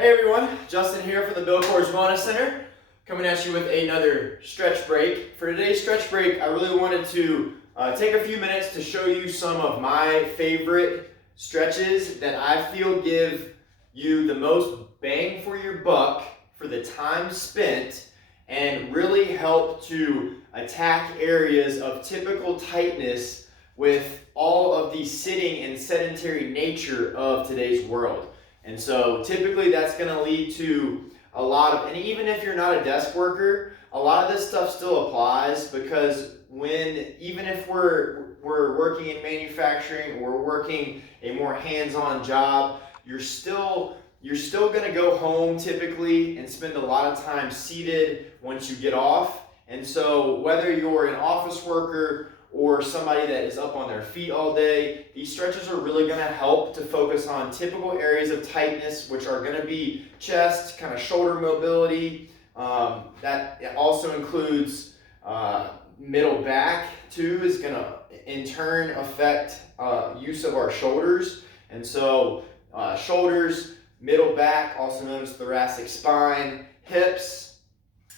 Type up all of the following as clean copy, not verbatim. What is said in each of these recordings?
Hey everyone, Justin here from the Bill Coors Wellness Center, coming at you with another stretch break. For today's stretch break, I really wanted to take a few minutes to show you some of my favorite stretches that I feel give you the most bang for your buck for the time spent and really help to attack areas of typical tightness with all of the sitting and sedentary nature of today's world. And so typically that's going to lead to a lot of, and even if you're not a desk worker, a lot of this stuff still applies, because even if we're working in manufacturing or working a more hands-on job, you're still going to go home typically and spend a lot of time seated once you get off. And so whether you're an office worker or somebody that is up on their feet all day, these stretches are really going to help to focus on typical areas of tightness, which are going to be chest, kind of shoulder mobility. That also includes middle back too, is going to in turn affect use of our shoulders. And so shoulders, middle back, also known as thoracic spine, hips,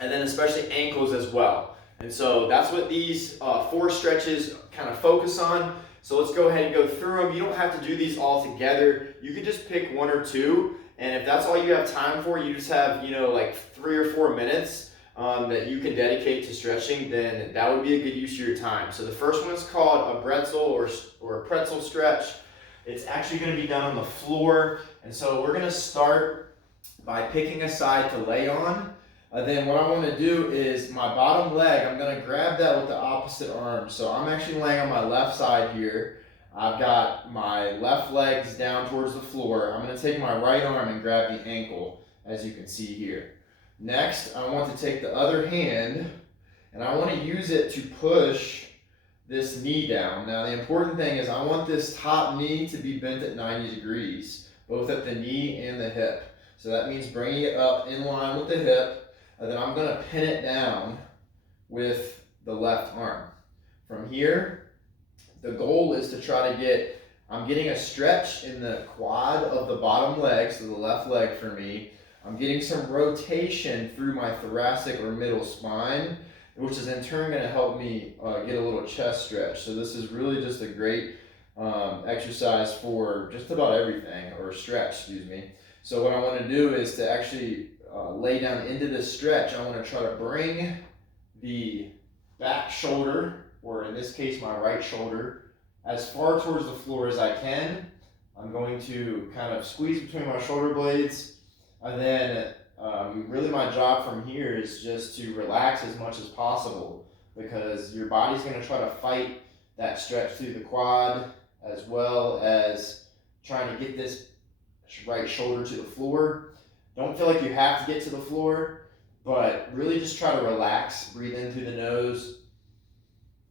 and then especially ankles as well. And so that's what these 4 stretches kind of focus on. So let's go ahead and go through them. You don't have to do these all together. You can just pick 1 or 2. And if that's all you have time for, you just have, like 3 or 4 minutes that you can dedicate to stretching, then that would be a good use of your time. So the first one is called a Bretzel or a Pretzel Stretch. It's actually going to be done on the floor. And so we're going to start by picking a side to lay on. Then what I want to do is my bottom leg, I'm going to grab that with the opposite arm. So I'm actually laying on my left side here. I've got my left legs down towards the floor. I'm going to take my right arm and grab the ankle, as you can see here. Next, I want to take the other hand and I want to use it to push this knee down. Now the important thing is I want this top knee to be bent at 90 degrees, both at the knee and the hip. So that means bringing it up in line with the hip. And then I'm going to pin it down with the left arm. From here, the goal is to try to I'm getting a stretch in the quad of the bottom leg, so the left leg for me. I'm getting some rotation through my thoracic or middle spine, which is in turn going to help me get a little chest stretch. So this is really just a great exercise for just about everything, or stretch, excuse me. So what I want to do is to actually lay down into this stretch. I want to try to bring the back shoulder, or in this case my right shoulder, as far towards the floor as I can. I'm going to kind of squeeze between my shoulder blades, and then really my job from here is just to relax as much as possible, because your body's going to try to fight that stretch through the quad, as well as trying to get this right shoulder to the floor. Don't feel like you have to get to the floor, but really just try to relax. Breathe in through the nose,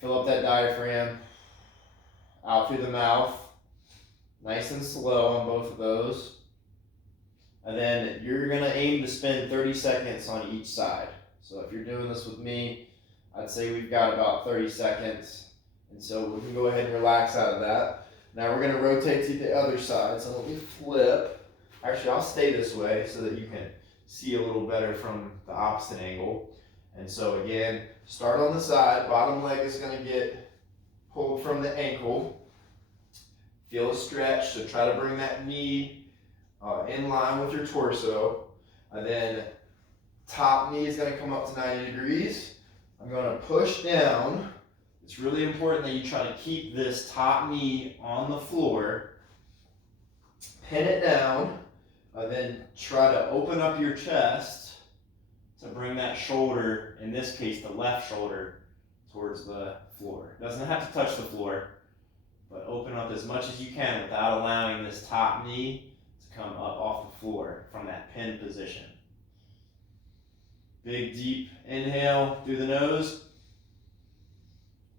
fill up that diaphragm, out through the mouth, nice and slow on both of those. And then you're going to aim to spend 30 seconds on each side. So if you're doing this with me, I'd say we've got about 30 seconds. And so we can go ahead and relax out of that. Now we're going to rotate to the other side. So let me flip. Actually, I'll stay this way so that you can see a little better from the opposite angle. And so again, start on the side. Bottom leg is going to get pulled from the ankle. Feel a stretch, so try to bring that knee in line with your torso. And then top knee is going to come up to 90 degrees. I'm going to push down. It's really important that you try to keep this top knee on the floor. Pin it down. Then try to open up your chest to bring that shoulder, in this case the left shoulder, towards the floor. It doesn't have to touch the floor, but open up as much as you can without allowing this top knee to come up off the floor from that pinned position. Big deep inhale through the nose,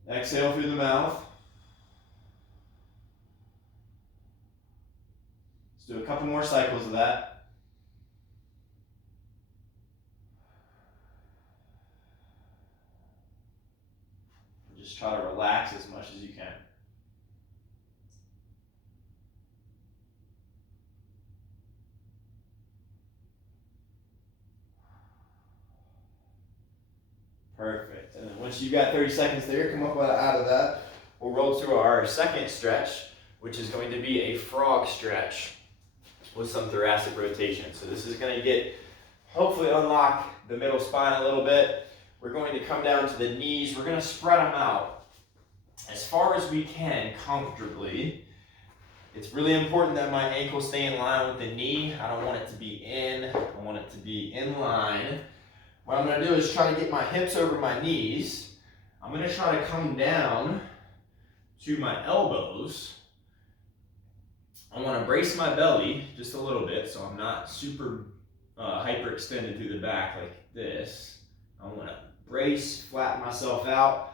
exhale through the mouth. Do a couple more cycles of that. Just try to relax as much as you can. Perfect. And then once you've got 30 seconds there, come up out of that. We'll roll to our second stretch, which is going to be a frog stretch with some thoracic rotation. So this is going to hopefully unlock the middle spine a little bit. We're going to come down to the knees. We're going to spread them out as far as we can comfortably. It's really important that my ankles stay in line with the knee. I don't want it to be in. I want it to be in line. What I'm going to do is try to get my hips over my knees. I'm going to try to come down to my elbows. I want to brace my belly just a little bit so I'm not super hyperextended through the back like this. I want to brace, flatten myself out.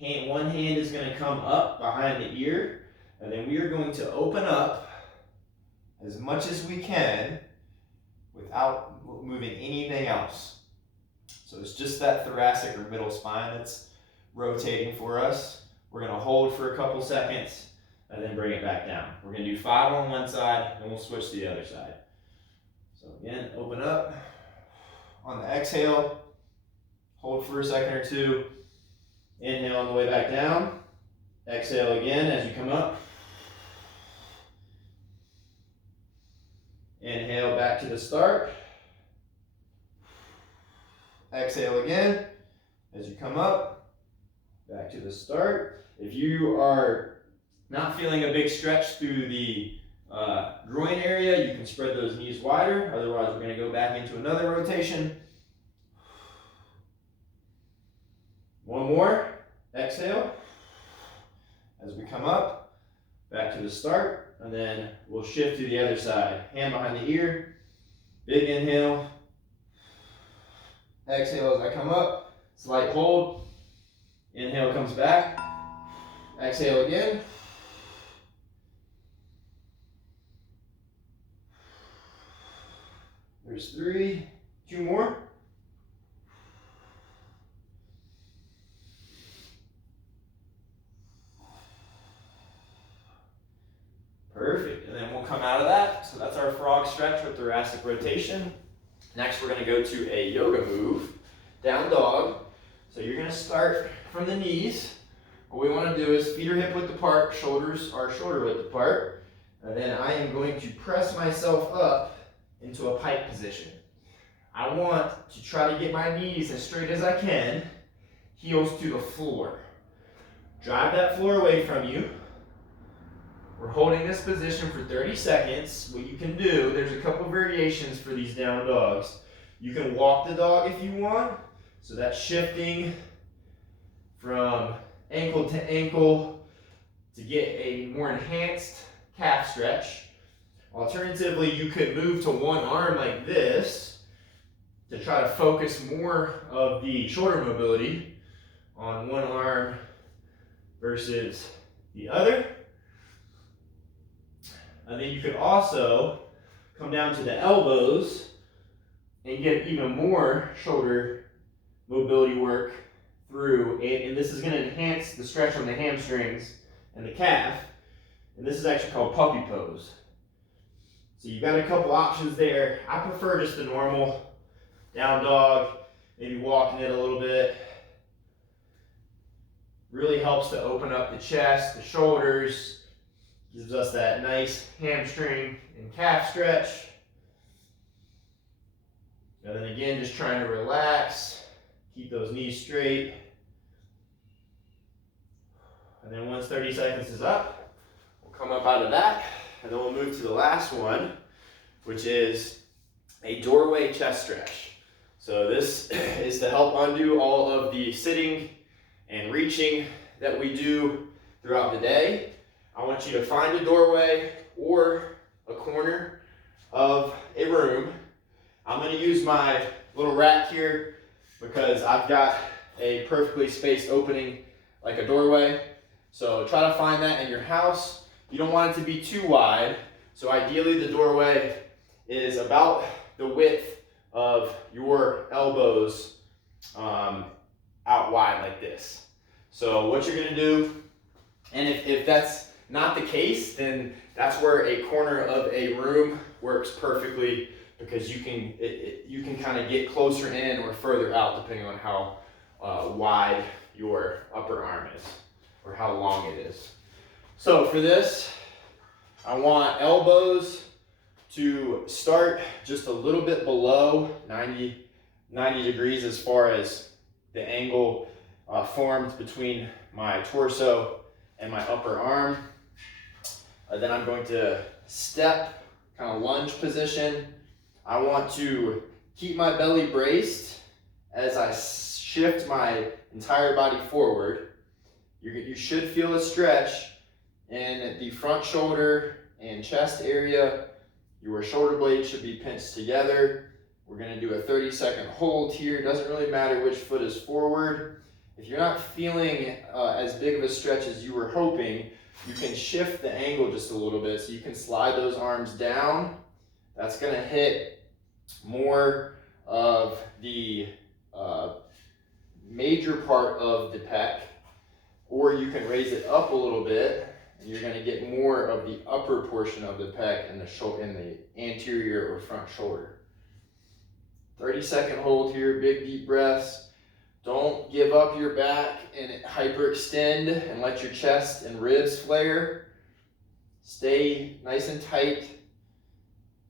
One hand is going to come up behind the ear, and then we are going to open up as much as we can without moving anything else. So it's just that thoracic or middle spine that's rotating for us. We're going to hold for a couple seconds and then bring it back down. We're going to do 5 on one side, and we'll switch to the other side. So again, open up. On the exhale, hold for a second or two. Inhale on the way back down. Exhale again as you come up. Inhale back to the start. Exhale again as you come up. Back to the start. If you are not feeling a big stretch through the groin area, you can spread those knees wider. Otherwise, we're going to go back into another rotation. One more. Exhale. As we come up, back to the start, and then we'll shift to the other side. Hand behind the ear. Big inhale. Exhale as I come up. Slight hold. Inhale comes back. Exhale again. There's 3. 2 more. Perfect. And then we'll come out of that. So that's our frog stretch with thoracic rotation. Next, we're going to go to a yoga move, down dog. So you're going to start from the knees. What we want to do is feet are hip width apart, shoulders are shoulder width apart. And then I am going to press myself up into a pike position. I want to try to get my knees as straight as I can, heels to the floor. Drive that floor away from you. We're holding this position for 30 seconds. What you can do, there's a couple variations for these down dogs. You can walk the dog if you want. So that's shifting from ankle to ankle to get a more enhanced calf stretch. Alternatively, you could move to one arm like this to try to focus more of the shoulder mobility on one arm versus the other. And then you could also come down to the elbows and get even more shoulder mobility work through, and this is going to enhance the stretch on the hamstrings and the calf. And this is actually called puppy pose. So you've got a couple options there. I prefer just the normal down dog, maybe walking it a little bit. Really helps to open up the chest, the shoulders, gives us that nice hamstring and calf stretch. And then again, just trying to relax, keep those knees straight. And then once 30 seconds is up, we'll come up out of that, and then we'll move to the last one, which is a doorway chest stretch. So this is to help undo all of the sitting and reaching that we do throughout the day. I want you to find a doorway or a corner of a room. I'm going to use my little rack here because I've got a perfectly spaced opening like a doorway. So try to find that in your house. You don't want it to be too wide. So ideally the doorway is about the width of your elbows out wide like this. So what you're going to do, and if that's not the case, then that's where a corner of a room works perfectly, because you can kind of get closer in or further out depending on how wide your upper arm is, or how long it is. So for this, I want elbows to start just a little bit below 90 degrees as far as the angle formed between my torso and my upper arm. Then I'm going to step, kind of lunge position. I want to keep my belly braced as I shift my entire body forward. You should feel a stretch in the front shoulder and chest area. Your shoulder blades should be pinched together. We're going to do a 30-second hold here. It doesn't really matter which foot is forward. If you're not feeling as big of a stretch as you were hoping, you can shift the angle just a little bit. So you can slide those arms down. That's going to hit more of the major part of the pec, or you can raise it up a little bit, and you're going to get more of the upper portion of the pec in the anterior or front shoulder. 30-second hold here, big deep breaths. Don't give up your back and hyperextend and let your chest and ribs flare. Stay nice and tight.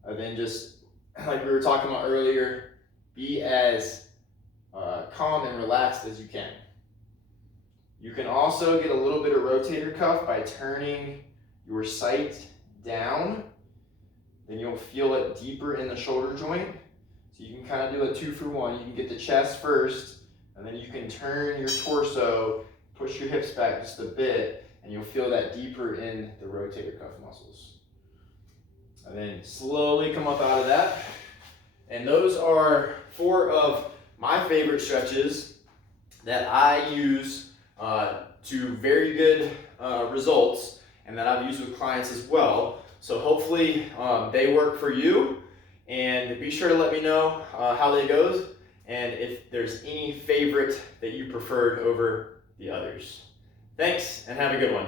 And then just like we were talking about earlier, be as calm and relaxed as you can. You can also get a little bit of rotator cuff by turning your sight down. Then you'll feel it deeper in the shoulder joint. So you can kind of do a 2-for-1. You can get the chest first, and then you can turn your torso, push your hips back just a bit, and you'll feel that deeper in the rotator cuff muscles. And then slowly come up out of that. And those are 4 of my favorite stretches that I use to very good results, and that I've used with clients as well. So hopefully they work for you, and be sure to let me know how they goes and if there's any favorite that you preferred over the others. Thanks, and have a good one.